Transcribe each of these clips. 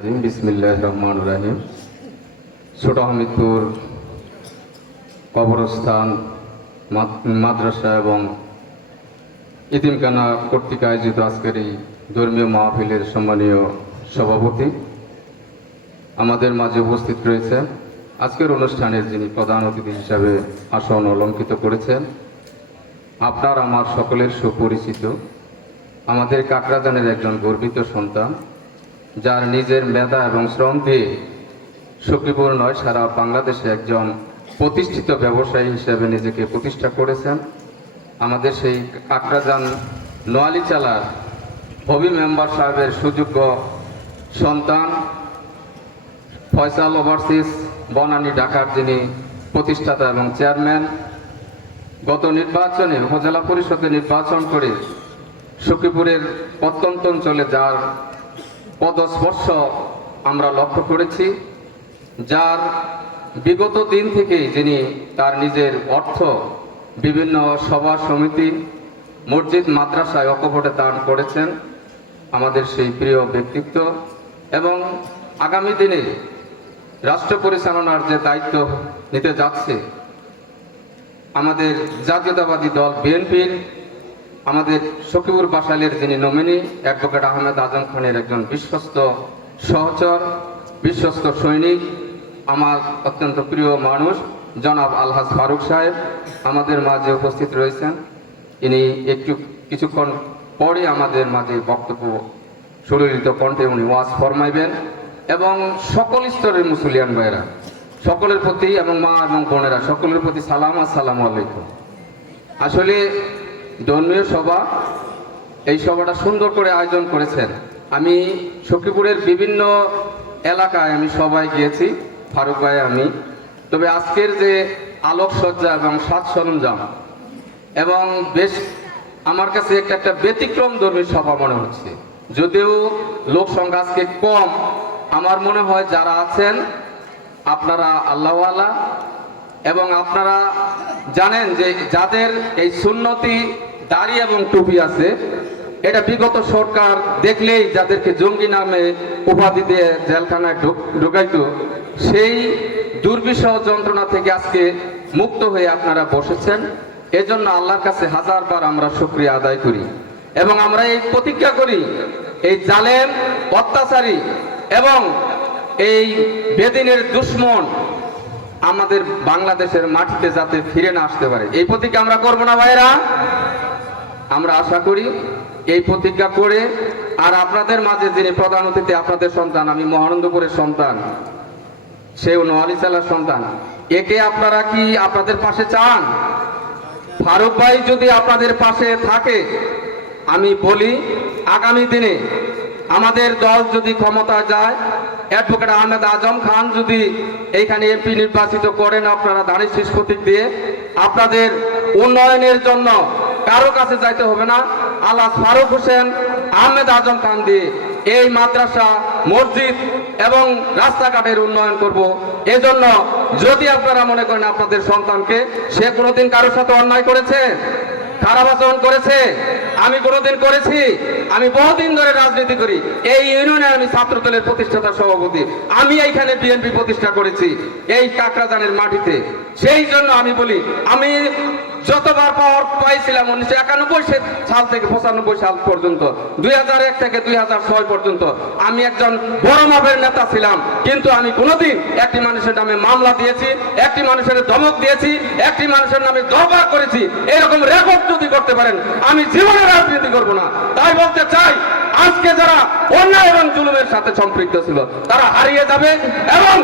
বিসমিল্লাহির রহমানির রহিম। ছোট হামিদপুর কবরস্থান মাদ্রাসা এবং ইতিমখানা কর্তৃক আয়োজিত আজকের এই ধর্মীয় মাহফিলের সম্মানীয় সভাপতি আমাদের মাঝে উপস্থিত রয়েছেন। আজকের অনুষ্ঠানের যিনি প্রধান অতিথি হিসাবে আসন অলঙ্কৃত করেছেন, আপনার আমার সকলের সুপরিচিত আমাদের কাকরাজানের একজন গর্বিত সন্তান, যার নিজের মেধা এবং শ্রম দিয়ে সখীপুর নয় সারা বাংলাদেশে একজন প্রতিষ্ঠিত ব্যবসায়ী হিসেবে নিজেকে প্রতিষ্ঠা করেছেন। আমাদের সেই কাকরাজান নোয়ালিচালার হবি মেম্বার সাহেবের সুযোগ্য সন্তান ফয়সাল ওভারসিজ বনানী ঢাকার যিনি প্রতিষ্ঠাতা এবং চেয়ারম্যান, গত নির্বাচনে উপজেলা পরিষদে নির্বাচন করে সখীপুরের প্রত্যন্ত অঞ্চলে যার পদস্পর্শ আমরা লক্ষ্য করেছি, যার বিগত দিন থেকেই যিনি তার নিজের অর্থ বিভিন্ন সভা সমিতি মসজিদ মাদ্রাসায় অকপটে দান করেছেন, আমাদের সেই প্রিয় ব্যক্তিত্ব এবং আগামী দিনে রাষ্ট্র পরিচালনার যে দায়িত্ব নিতে যাচ্ছে আমাদের জাতীয়তাবাদী দল বিএনপির আমাদের সখীপুর বাসাইলের যিনি নমিনি অ্যাডভোকেট আহমেদ আজম খানের একজন বিশ্বস্ত সহচর, বিশ্বস্ত সৈনিক, আমার অত্যন্ত প্রিয় মানুষ জনাব আলহাজ ফারুক সাহেব আমাদের মাঝে উপস্থিত রয়েছেন। ইনি কিছুক্ষণ পরে আমাদের মাঝে বক্তব্য সুললিত কণ্ঠে উনি ওয়াজ ফরমাইবেন এবং সকল স্তরের মুসলিয়ান ভাইয়েরা সকলের প্রতি এবং মা এবং বোনেরা সকলের প্রতি সালাম, আসসালামু আলাইকুম। আসলে ধর্মীয় সভা, এই সভাটা সুন্দর করে আয়োজন করেছেন। আমি সখীপুরের বিভিন্ন এলাকায় আমি সবাই গিয়েছি, ফারুক ভাই আমি, তবে আজকের যে আলোকসজ্জা এবং সাজ সরঞ্জাম এবং বেশ আমার কাছে একটা ব্যতিক্রম ধর্মী সভা মনে হচ্ছে। যদিও লোক সংখ্যা আজকে কম, আমার মনে হয় যারা আছেন আপনারা আল্লাহওয়ালা এবং আপনারা জানেন যে যাদের এই সুন্নতি দাড়ি এবং টুপি আছে, এটা বিগত সরকার দেখলেই যাদেরকে জঙ্গি নামে উপাধি দিয়ে জেলখানায় ঢুকাইতো, সেই দুর্বিষহ যন্ত্রণা থেকে আজকে মুক্ত হয়ে আপনারা বসেছেন। এজন্য আল্লাহর কাছে হাজারবার আমরা শুকরিয়া আদায় করি এবং আমরা এই প্রতিজ্ঞা করি এই জালেম অত্যাচারী এবং এই বেদিনের দুশ্মন আমাদের বাংলাদেশের মাটিতে যাতে ফিরে না আসতে পারে, এই প্রতিজ্ঞা আমরা করবো না ভাইরা। আমরা আশা করি এই প্রতিজ্ঞা করে, আর আপনাদের মাঝে যিনি প্রধান অতিথি আপনাদের সন্তান, আমি মহানন্দপুরের সন্তান, সেও নোয়ালিচালার সন্তান, একে আপনারা কি আপনাদের পাশে চান? ফারুক ভাই যদি আপনাদের পাশে থাকে, আমি বলি আগামী দিনে আমাদের দল যদি ক্ষমতায় যায়, অ্যাডভোকেট আহমেদ আজম খান যদি এইখানে এমপি নির্বাচিত করেন, আপনারা দানের শীষ প্রতীক দিয়ে আপনাদের উন্নয়নের জন্য কারো কাছে যাইতে হবে না, আলহাজ ফারুক হোসেন আহমেদ আজম খান দিয়ে এই মাদ্রাসা মসজিদ এবং রাস্তাঘাটের উন্নয়ন করব। এজন্য যদি আপনারা মনে করেন আপনাদের সন্তানকে সে কোনোদিন কারোর সাথে অন্যায় করেছে, খারাপ আচরণ করেছে, আমি কোনোদিন করেছি, আমি বহুদিন ধরে রাজনীতি করি, এই ইউনিয়নে আমি ছাত্র দলের প্রতিষ্ঠাতা সভাপতি, আমি এইখানে বিএনপি প্রতিষ্ঠা করেছি এই কাকরাজানের মাটিতে। সেই জন্য আমি বলি, আমি যতবার পাওয়ার পাইছিলাম 1991 সাল থেকে 95 সাল পর্যন্ত, 2001 থেকে 2006 পর্যন্ত আমি একজন বড় মাপের নেতা ছিলাম, কিন্তু আমি কোনোদিন একটি মানুষের নামে মামলা দিয়েছি, একটি মানুষের ধমক দিয়েছি, একটি মানুষের নামে দরবার করেছি, এরকম রেকর্ড যদি করতে পারেন আমি জীবনে রাজনীতি করব না। তাই বলতে চাই, আজকে যারা অন্যায় এবং জুলুমের সাথে সম্পৃক্ত ছিল তারা হারিয়ে যাবে এবং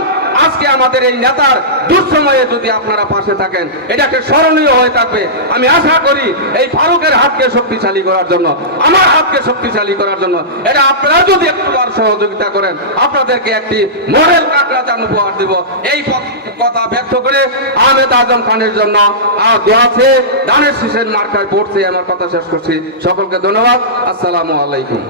আজকে আমাদের এই নেতার দুঃসময়ে যদি আপনারা পাশে থাকেন, এটাকে স্মরণীয় হয়ে থাকবে। আমি আশা করি এই ফারুকের হাতকে শক্তিশালী করার জন্য, আমার হাতকে শক্তিশালী করার জন্য এটা আপনারা যদি একটুবার সহযোগিতা করেন, আপনাদেরকে একটি মডেল কাকরাজান উপহার দেব। এই কথা ব্যক্ত করে আহমেদ আজম খানের জন্য দোয়া আছে, দানের শীষের মার্কায় পড়ছে আমার কথা শেষ করছি। সকলকে ধন্যবাদ, আসসালামু আলাইকুম।